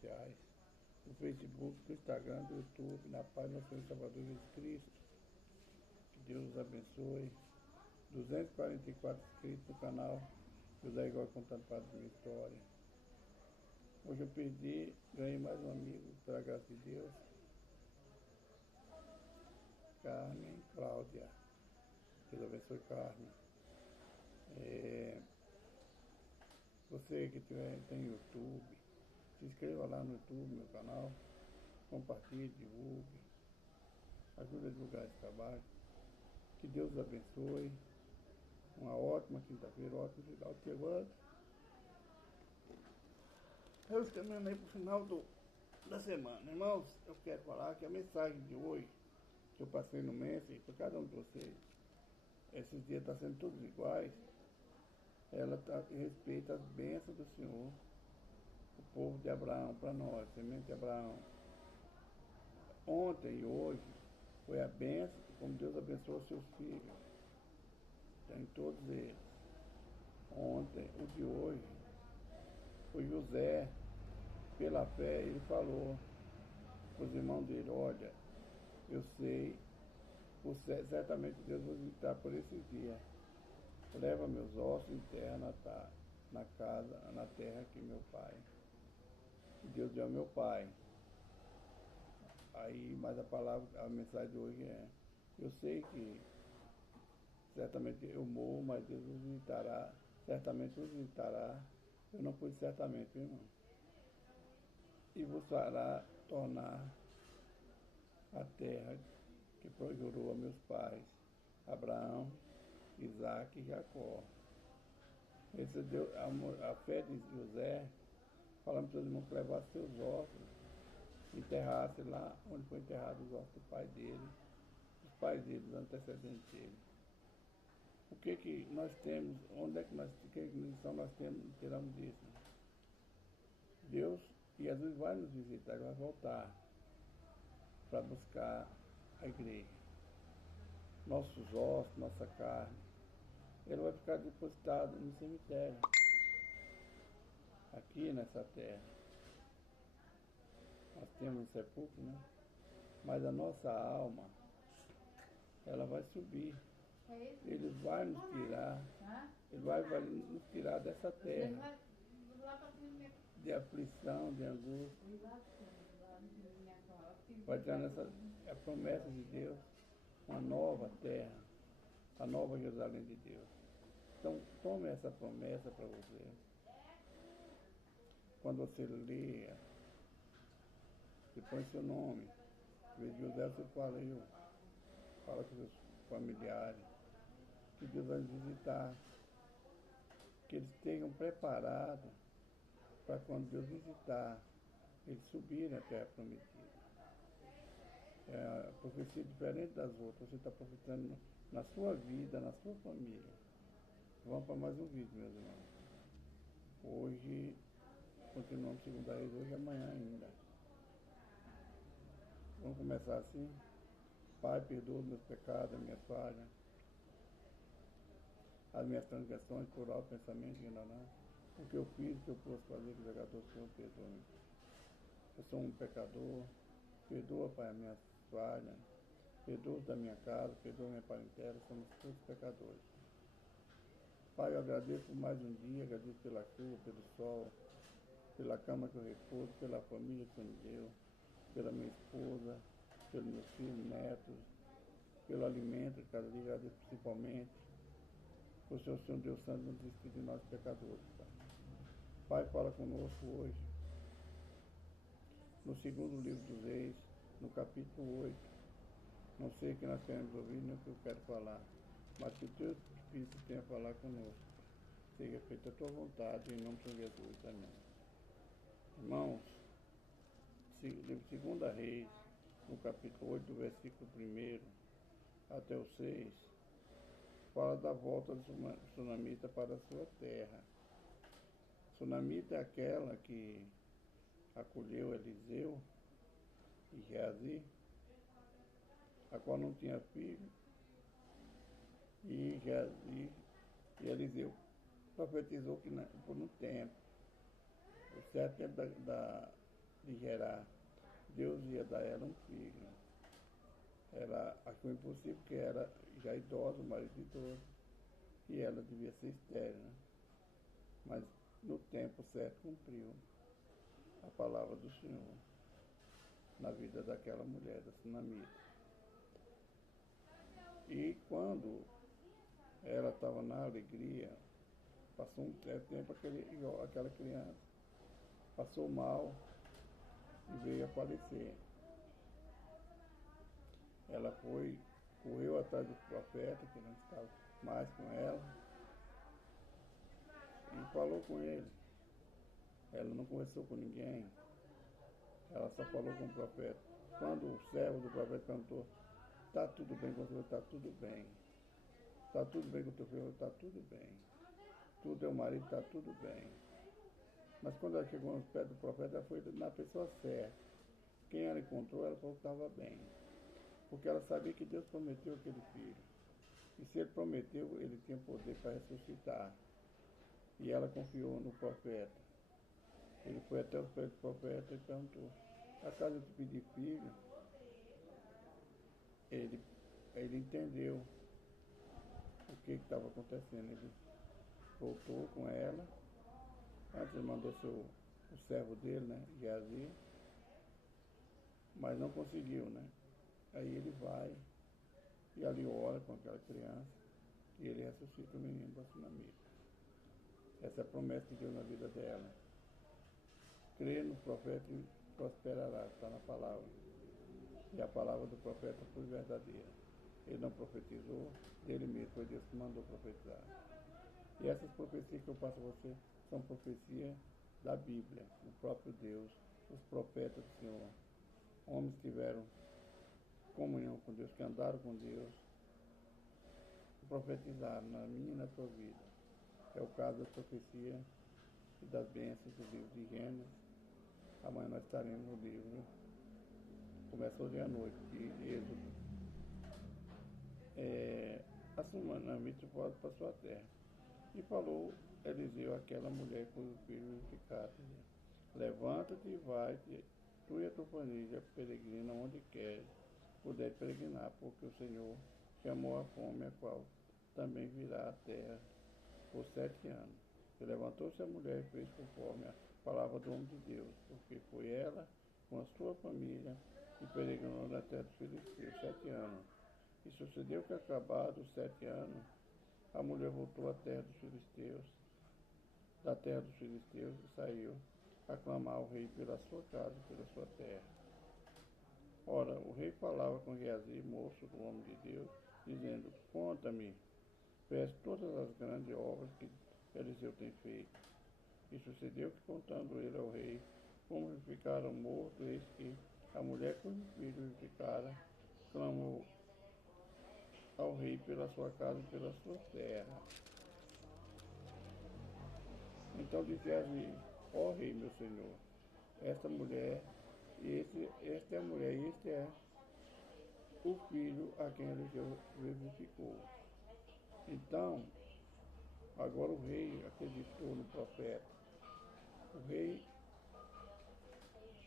sociais, no Facebook, no Instagram, no YouTube, na página do Senhor Salvador Jesus Cristo. Que Deus os abençoe. 244 inscritos no canal José Igor Contando Parte da Minha História. Hoje eu perdi, ganhei mais um amigo, pela graça de Deus. Carmen Cláudia. Deus abençoe, Carmen. Você que tem YouTube, se inscreva lá no YouTube, meu canal, compartilhe, divulgue, ajude a divulgar esse trabalho. Que Deus os abençoe. Uma ótima quinta-feira, ótimo final de semana. Eu caminhei para o final da semana. Irmãos, eu quero falar que a mensagem de hoje, que eu passei no Messenger, para cada um de vocês, esses dias estão sendo todos iguais, ela respeita as bênçãos do Senhor, o povo de Abraão, para nós, semente de Abraão. Ontem e hoje foi a bênção, como Deus abençoou seus filhos. Tem todos eles. Ontem, o de hoje, foi José, pela fé, ele falou para os irmãos dele: olha, eu sei, certamente Deus vai visitar por esses dias. Leva meus ossos em terra na casa, na terra que meu pai. E Deus deu ao meu pai. Aí, mas a mensagem de hoje é: eu sei que certamente eu morro, mas Deus nos visitará, certamente nos visitará. Eu não pude certamente, irmão. E vos fará tornar a terra que jurou a meus pais, Abraão, Isaac e Jacó. Esse deu a fé de José, falando para os irmãos que levassem seus ossos, enterrassem lá onde foi enterrado os ossos do pai dele, os pais dele, os antecedentes dele. O que nós temos, que lição nós tiramos disso? Deus, Jesus vai nos visitar, ele vai voltar para buscar a igreja. Nossos ossos, nossa carne, ele vai ficar depositado no cemitério, aqui nessa terra. Nós temos um sepulcro, né? Mas a nossa alma, ela vai subir. Ele vai nos tirar, ele vai nos tirar dessa terra de aflição, de angústia. Vai tirar a promessa de Deus, uma nova terra, a nova Jerusalém de Deus. Então, tome essa promessa para você. Quando você lê, você põe seu nome. Em vez de José, você fala com seus familiares, que Deus vai visitar, que eles tenham preparado para quando Deus visitar, eles subirem a terra prometida. É a profecia diferente das outras, você está profetizando na sua vida, na sua família. Vamos para mais um vídeo, meus irmãos. Hoje, continuamos segunda vez, hoje e amanhã ainda. Vamos começar assim. Pai, perdoa os meus pecados, as minhas falhas, as minhas transgressões, por alto pensamento e ignorância. O que eu fiz, o que eu posso fazer, que o pecador Senhor, perdoa-me. Eu sou um pecador, perdoa, Pai, as minhas falhas, perdoa da minha casa, perdoa minha parentela, somos todos pecadores. Pai, eu agradeço por mais um dia, agradeço pela chuva, pelo sol, pela cama que eu repouso, pela família que o Senhor me deu, pela minha esposa, pelos meus filhos, netos, pelo alimento de cada dia, agradeço principalmente por o Senhor Deus Santo nos desistir de nós pecadores, Pai. Pai, fala conosco hoje, no segundo livro dos Reis, no capítulo 8. Não sei o que nós queremos ouvir, nem o que eu quero falar, mas que o teu Espírito tenha a falar conosco. Seja feita a tua vontade, em nome de Jesus. Amém. Irmãos, livro de 2 Reis, no capítulo 8, do versículo 1 até o 6, fala da volta do sunamita para a sua terra. Sunamita é aquela que acolheu Eliseu e Geazi, a qual não tinha filho, e Geazi e Eliseu profetizou que por um tempo, o certo tempo de gerar, Deus ia dar a ela um filho. Ela achou impossível porque era já idosa, o marido idoso, e ela devia ser estéril, né? Mas no tempo certo cumpriu a palavra do Senhor na vida daquela mulher, da sunamita. E quando ela estava na alegria, passou um tempo aquela criança passou mal e veio a falecer. Ela correu atrás do profeta, que não estava mais com ela, e falou com ele. Ela não conversou com ninguém, ela só falou com o profeta. Quando o servo do profeta perguntou, está tudo bem com você? Está tudo bem. Está tudo bem com o teu filho? Está tudo bem. Tu, teu marido, está tudo bem. Mas quando ela chegou no pé do profeta, ela foi na pessoa certa. Quem ela encontrou, ela falou que estava bem. Porque ela sabia que Deus prometeu aquele filho. E se ele prometeu, ele tinha poder para ressuscitar. E ela confiou no profeta. Ele foi até os pés do profeta e perguntou, acaso eu te pedi filho? Ele entendeu o que estava acontecendo. Ele voltou com ela. Antes ele mandou o servo dele, né, Geazi, mas não conseguiu, né? Aí ele vai e ali ora com aquela criança e ele ressuscita o menino da sunamita. Essa é a promessa de Deus na vida dela. Crê no profeta e prosperará, está na palavra. E a palavra do profeta foi verdadeira. Ele não profetizou, dele mesmo, foi Deus que mandou profetizar. E essas profecias que eu passo a você são profecias da Bíblia, do próprio Deus, os profetas do Senhor. Homens que tiveram comunhão com Deus, que andaram com Deus, profetizaram na minha e na tua vida. É o caso da profecia e das bênçãos do livro de Gênesis. Amanhã nós estaremos no livro, começa hoje à noite, de Êxodo. A sunamita volta para sua terra. E falou Eliseu àquela mulher cujo filho ficasse: levanta-te e vai-te, tu e a tua família peregrina onde queres, puder peregrinar, porque o Senhor chamou a fome, a qual também virá à terra por 7 anos. E levantou-se a mulher e fez conforme a palavra do homem de Deus, porque foi ela com a sua família e peregrinou na terra dos filisteus 7 anos. E sucedeu que, acabados os 7 anos, a mulher voltou à terra dos filisteus, da terra dos filisteus, e saiu a clamar ao rei pela sua casa e pela sua terra. Ora, o rei falava com Geazi, moço do homem de Deus, dizendo: conta-me, vês todas as grandes obras que Eliseu tem feito. E sucedeu que, contando ele ao rei como ficaram mortos, eis que a mulher cujo filho ficara clamou ao rei pela sua casa e pela sua terra. Então disse Geazi: ó rei, meu senhor, esta mulher, esta é a mulher, e este é o filho a quem Eliseu vivificou. Então, agora o rei acreditou no profeta. O rei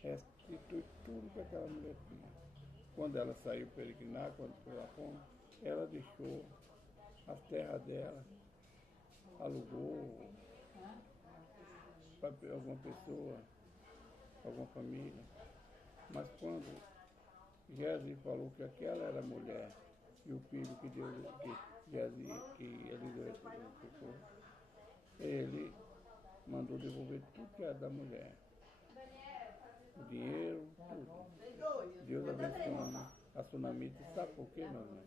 restitui tudo que aquela mulher tinha. Quando ela saiu peregrinar, quando foi lá fome, ela deixou as terras dela, alugou para alguma pessoa, alguma família. Mas quando Geazi falou que aquela era a mulher e o filho que Eliseu ficou, ele mandou devolver tudo que era da mulher. O dinheiro, tudo. Deus abençoando a sunamita. Sabe por quê, meu irmão?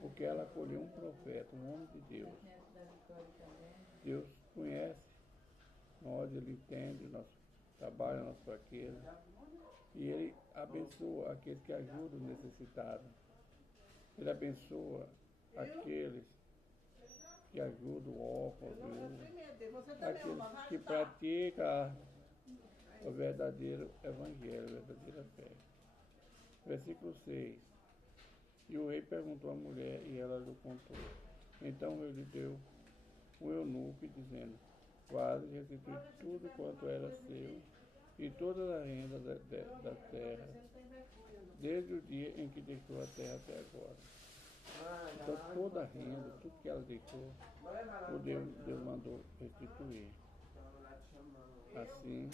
Porque ela acolheu um profeta, um homem de Deus. Deus conhece nós, Ele entende o nosso trabalho, a nossa fraqueza. E Ele abençoa aqueles que ajudam o necessitado. Ele abençoa aqueles que ajudam o órfão, aqueles que praticam o verdadeiro evangelho, a verdadeira fé. Versículo 6. E o rei perguntou à mulher, e ela lhe contou. Então ele deu um eunuco, dizendo: quase restitui tudo quanto era seu, e toda a renda da terra, desde o dia em que deixou a terra até agora. Então toda a renda, tudo que ela deixou, Deus mandou restituir. Assim,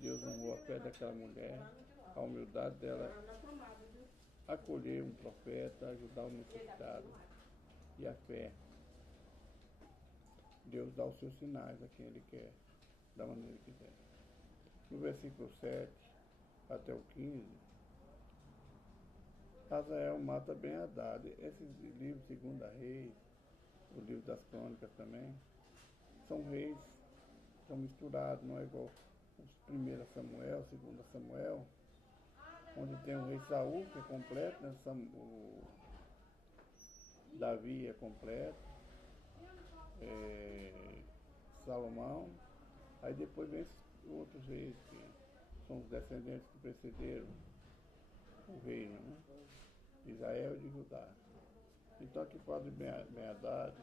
Deus honrou a fé daquela mulher, a humildade dela, acolher um profeta, ajudar o necessitado. E a fé. Deus dá os seus sinais a quem Ele quer, da maneira que quiser. No versículo 7 até o 15, Hazael mata Ben-Hadad. Esses livros, Segunda Reis, o livro das Crônicas também, são reis, são misturados, não é igual os 1 Samuel, 2 Samuel, onde tem o rei Saul, que é completo, né? O Davi é completo, Salomão, aí depois vem outros reis, que são os descendentes que precederam o reino, né? De Israel e de Judá. Então aqui fala de Ben-Hadad,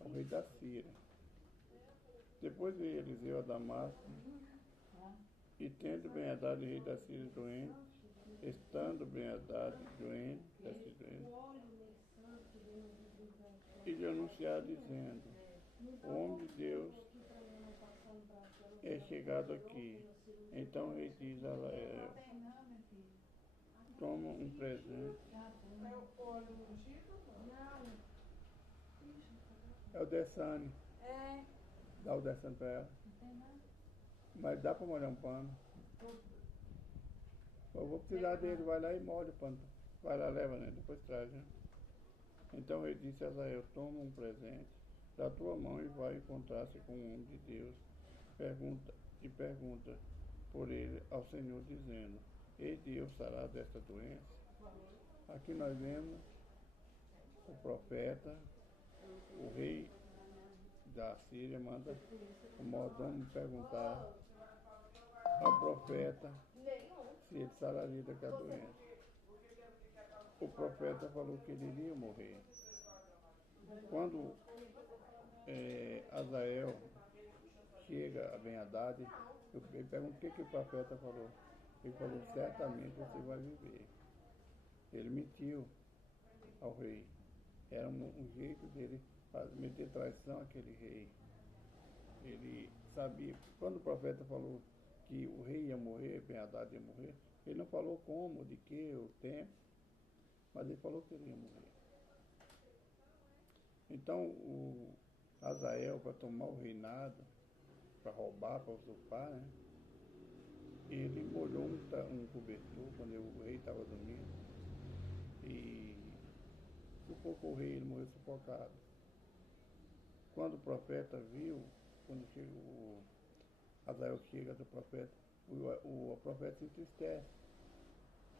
o rei da Síria. Depois veio Eliseu a Damasco, e tendo Ben-Hadad, rei da Síria, doente, estando Ben-Hadad doente, e lhe anunciar dizendo: o homem de Deus é chegado aqui. Então o rei diz a Hazael: toma um presente. É o Dessane. Dá o Dessane para ela. Mas dá para molhar um pano. Eu vou precisar dele, vai lá e molha o pano. Vai lá, leva, né? Depois traz, né? Então ele disse a Hazael: toma um presente da tua mão e vai encontrar-se com um homem de Deus. Pergunta por ele ao Senhor, dizendo: ei, Deus sará desta doença? Aqui nós vemos o profeta, o rei da Síria manda o mordomo perguntar ao profeta se ele sararia daquela doença. O profeta falou que ele iria morrer. Quando Hazael chega a Ben-Hadad, ele pergunta o que o profeta falou. Ele falou: certamente você vai viver. Ele mentiu ao rei. Era um jeito dele meter traição àquele rei. Ele sabia, quando o profeta falou que o rei ia morrer, Ben-Hadad ia morrer, ele não falou como, de que, o tempo, mas ele falou que ele ia morrer. Então o Hazael, para tomar o reinado, para roubar, para usurpar, né? Ele molhou um cobertor quando o rei estava dormindo e sufocou o rei, ele morreu sufocado. Quando o profeta viu, quando o Hazael chega do profeta, o profeta se entristece.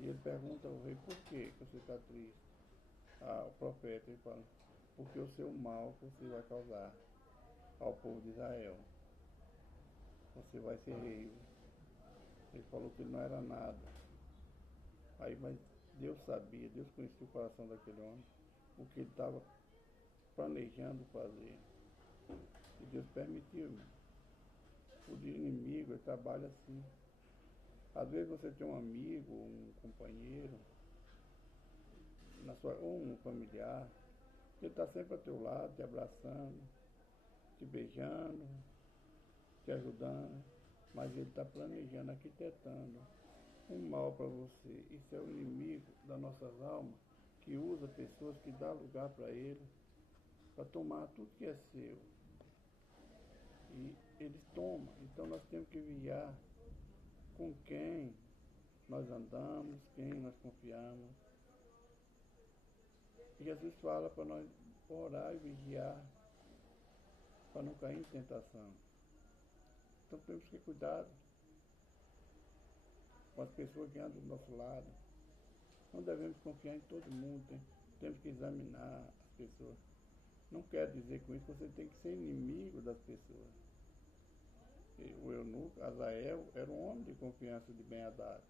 E ele pergunta ao rei: por que você está triste? O profeta, ele fala: porque o seu mal que você vai causar ao povo de Israel. Você vai ser rei. Ele falou que ele não era nada. Aí, mas Deus sabia, Deus conhecia o coração daquele homem, o que ele estava planejando fazer. E Deus permitiu, irmão. O inimigo, ele trabalha assim. Às vezes você tem um amigo, um companheiro, ou um familiar, que está sempre ao teu lado, te abraçando, te beijando, te ajudando, mas ele está planejando, arquitetando um mal para você. Isso é o inimigo das nossas almas, que usa pessoas que dão lugar para ele, para tomar tudo que é seu. E eles tomam. Então nós temos que vigiar com quem nós andamos, quem nós confiamos. E Jesus fala para nós orar e vigiar, para não cair em tentação. Então temos que ter cuidado com as pessoas que andam do nosso lado. Não devemos confiar em todo mundo, temos que examinar as pessoas. Não quer dizer com isso que você tem que ser inimigo das pessoas. O eunuco, Hazael, era um homem de confiança de Ben-Hadad.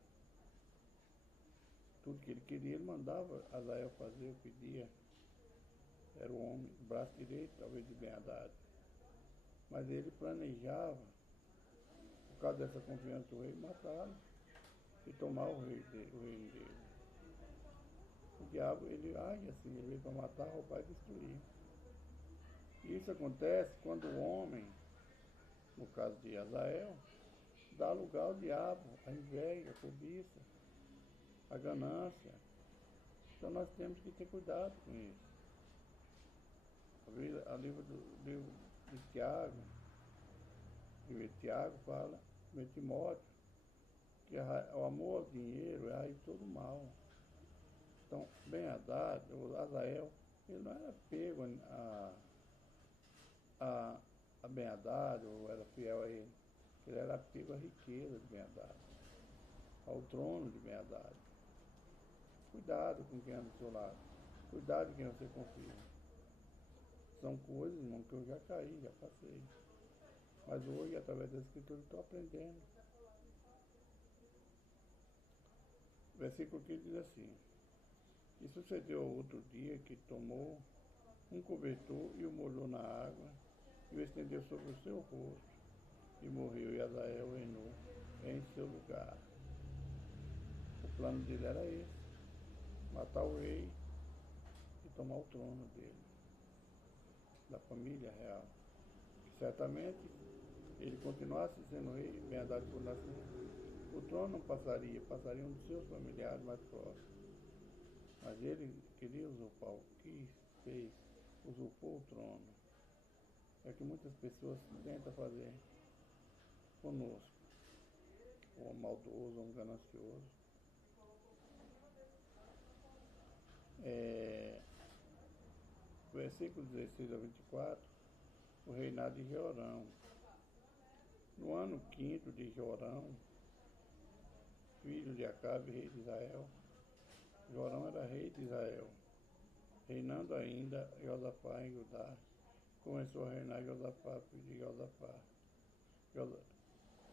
Tudo que ele queria, ele mandava Hazael fazer, eu pedia. Era o homem, o braço direito, talvez, de Ben-Hadad. Mas ele planejava o causa dessa confiança do rei, mataram e tomaram o reino dele. O diabo, ele age assim, ele veio para matar, roubar e destruir. E isso acontece quando o homem, no caso de Azael, dá lugar ao diabo, a inveja, a cobiça, a ganância. Então nós temos que ter cuidado com isso. O livro de Tiago, fala, de Timóteo, que o amor ao dinheiro é aí todo mal. Então, Ben-Hadad, o Azael, ele não era pego a Ben-Hadad, ou era fiel a ele. Ele era pego à riqueza de Ben-Hadad, ao trono de Ben-Hadad. Cuidado com quem anda do seu lado. Cuidado com quem você confia. São coisas, irmão, que eu já caí, já passei. Mas hoje, através da Escritura, eu estou aprendendo. O versículo 15 diz assim: E sucedeu outro dia que tomou um cobertor e o molhou na água e o estendeu sobre o seu rosto. E morreu, e Azael reinou em seu lugar. O plano dele era esse: matar o rei e tomar o trono dele, da família real. Que certamente ele continuasse sendo rei, Ben-Hadad por nascimento, o trono não passaria um dos seus familiares mais próximos. Mas ele queria usurpar, usurpou o trono. É que muitas pessoas tentam fazer conosco, ou maldoso, ou ganancioso. Versículo 16 a 24, o reinado de Jeorão. No ano 5º de Jeorão, filho de Acabe, rei de Israel, Jeorão era rei de Israel, reinando ainda Josafá em Judá. Começou a reinar Josafá, filho de Josafá.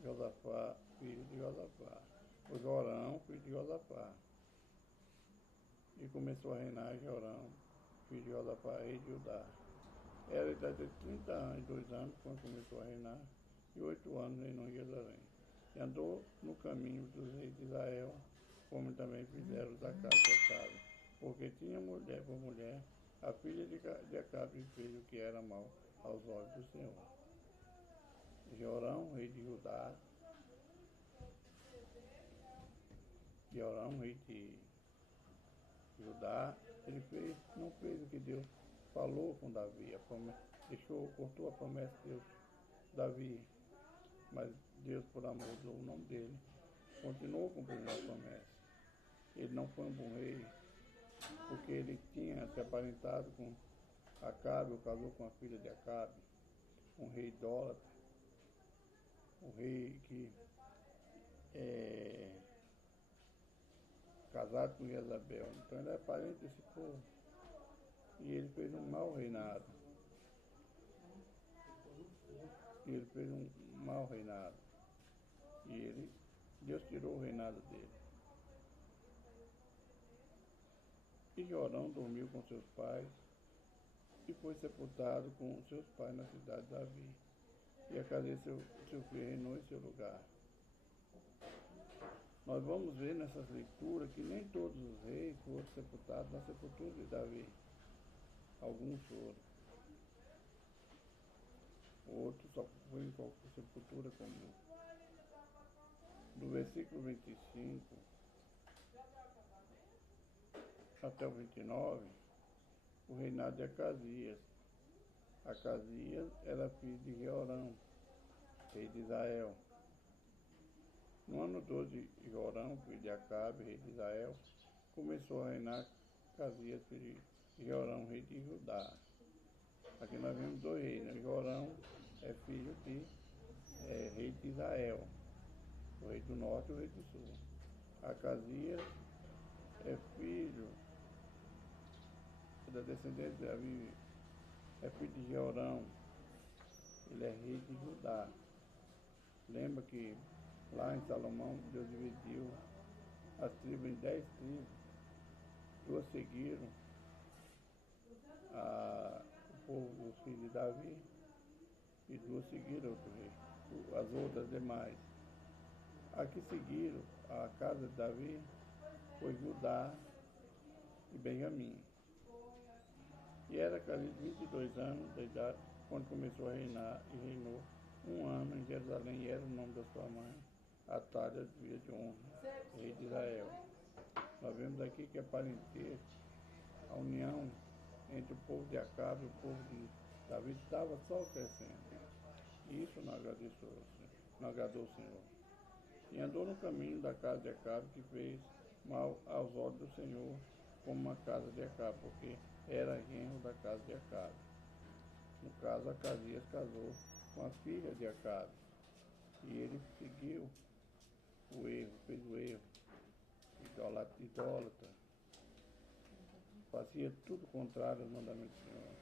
Josafá, filho de Josafá. O Jorão, filho de Josafá. E começou a reinar Jorão, filho de Josafá, rei de Judá. Era a idade de 32 anos quando começou a reinar, e 8 anos reinou em Jerusalém. E andou no caminho dos reis de Israel, como também fizeram da casa de Acabe, porque tinha mulher por mulher, a filha de Acabe, filho que era mau aos olhos do Senhor. Jorão, rei de Judá, Jorão, rei de Judá, ele não fez o que Deus falou com Davi, cortou a promessa de Deus, Davi, mas Deus, por amor do nome dele, continuou cumprindo a promessa. Ele não foi um bom rei, porque ele tinha se aparentado com Acabe, ou casou com a filha de Acabe, um rei idólatra, um rei que casado com Jezabel. Então ele é parente desse povo. E ele fez um mau reinado. E Deus tirou o reinado dele. E Jorão dormiu com seus pais e foi sepultado com seus pais na cidade de Davi. E a casa de seu filho reinou em seu lugar. Nós vamos ver nessas leituras que nem todos os reis foram sepultados na sepultura de Davi. Alguns foram. Outros só foram em qualquer sepultura comum. Do versículo 25 até o 29, o reinado de Acasias. Acasias era filho de Jeorão, rei de Israel. No ano 12 de Jorão, filho de Acabe, rei de Israel, começou a reinar Acasias, filho de Jorão, rei de Judá. Aqui nós vemos dois reis, né? Jorão é filho de rei de Israel, o rei do norte e o rei do sul. Acasias é filho da descendência de Davi, é filho de Jorão, ele é rei de Judá. Lembra que lá em Salomão, Deus dividiu as tribos em 10 tribos. 2 seguiram o povo dos filhos de Davi e 2 seguiram outro rei. As outras demais A que seguiram a casa de Davi foi Judá e Benjamim. E era Calido 22 anos de idade quando começou a reinar, e reinou 1 ano em Jerusalém, e era o nome da sua mãe, Atalha, filha de honra, rei de Israel. Nós vemos aqui que é parentesco, a união entre o povo de Acabe e o povo de Davi estava só crescendo. E isso não agradou o Senhor. E andou no caminho da casa de Acabe, que fez mal aos olhos do Senhor, como a casa de Acabe, porque era genro da casa de Acabe. No caso, Acasias casou com a filha de Acabe. E ele seguiu o erro, fez o erro, idólatra, fazia tudo contrário aos mandamentos do Senhor.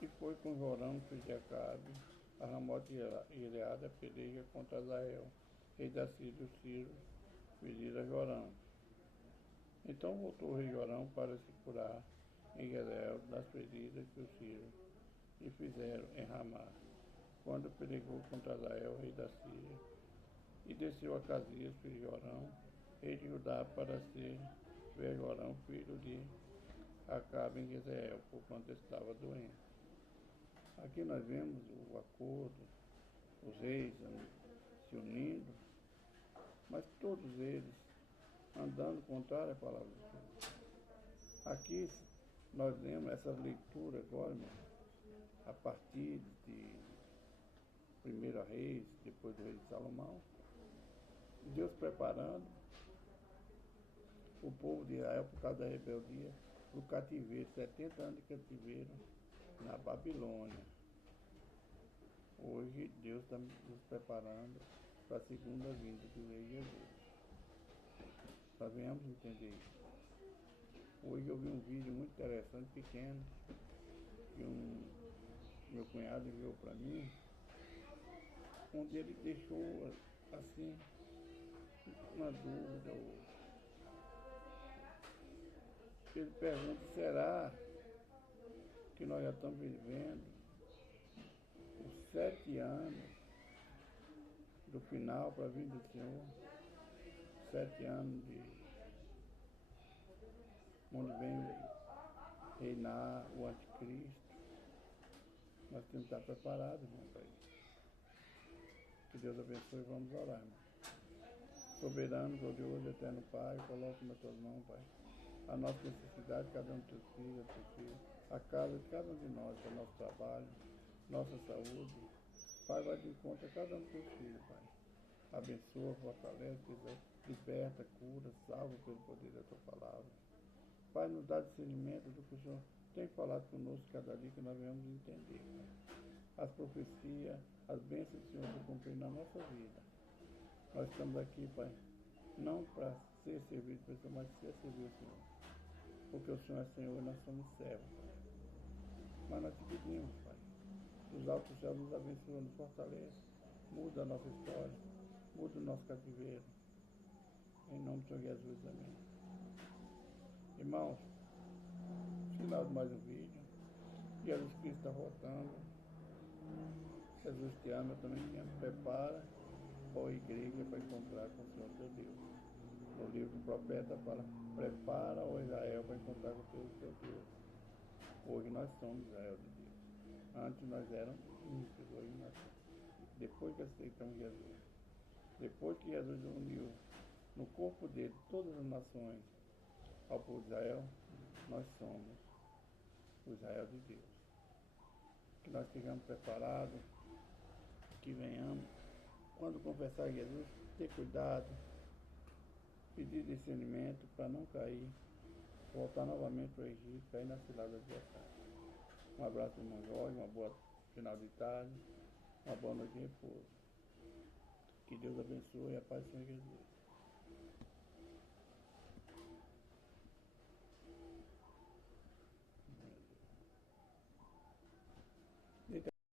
E foi com Jorão, filho de Acabe, a Ramote e Gileade, a peleja contra Azael, rei da Síria, Ciro, filho de Jorão. Então voltou o rei Jorão para se curar em Gileade das feridas que o Ciro lhe fizeram em Ramá, quando peregou contra Azael, rei da Síria, e desceu a Acasias, filho de Jorão, rei de Judá, para ver Jorão, filho de Acabe em Jezreel, porquanto estava doente. Aqui nós vemos o acordo, os reis se unindo, mas todos eles andando contrário à palavra de Deus. Aqui nós lemos essa leitura agora, a partir de 1 Reis, depois do rei de Salomão, Deus preparando o povo de Israel por causa da rebeldia do cativeiro, 70 anos de cativeiro na Babilônia. Hoje Deus está nos preparando para a segunda vinda do Rei Jesus. Nós venhamos entender isso. Hoje eu vi um vídeo muito interessante, pequeno, que meu cunhado enviou para mim, onde ele deixou assim uma dúvida. Ele pergunta, será que nós já estamos vivendo os 7 anos do final para a vinda do Senhor? 7 anos de onde vem reinar o anticristo. Nós temos que estar preparados, irmão, para isso. Que Deus abençoe e vamos orar, irmão. Soberano, glorioso, eterno Pai, coloque nas tuas mãos, Pai, a nossa necessidade, cada um dos teus filhos, a casa de cada um de nós, para o nosso trabalho, nossa saúde. Pai, vai de encontro a cada um dos teus filhos, Pai. Abençoa, fortalece, liberta, cura, salva pelo poder da tua palavra. Pai, nos dá discernimento do que o Senhor tem falado conosco cada dia, que nós venhamos entender, Pai. As profecias, as bênçãos do Senhor se cumprem na nossa vida. Nós estamos aqui, Pai, não para ser servido por Senhor, mas ser servido ao Senhor. Porque o Senhor é Senhor e nós somos servos, Pai. Mas nós te pedimos, Pai, os altos céus nos abençoam, nos fortalece, muda a nossa história, muda o nosso cativeiro. Em nome do Senhor Jesus, amém. Irmãos, final de mais um vídeo. Jesus Cristo está voltando. Jesus te ama, eu também te amo. Prepara a igreja para encontrar com o Senhor teu Deus. No livro do profeta fala, prepara o Israel para encontrar com o teu Deus. Hoje nós somos Israel de Deus. Antes nós éramos ímpios, hoje nós somos. Depois que aceitamos Jesus, depois que Jesus uniu no corpo dele todas as nações ao povo de Israel, nós somos o Israel de Deus. Que nós estejamos preparados, que venhamos, quando confessar Jesus, ter cuidado, pedir discernimento para não cair, voltar novamente para o Egito, cair na cilada de Jacó. Um abraço, irmão Jorge, uma boa final de tarde, uma boa noite de repouso. Que Deus abençoe e a paz do Senhor Jesus.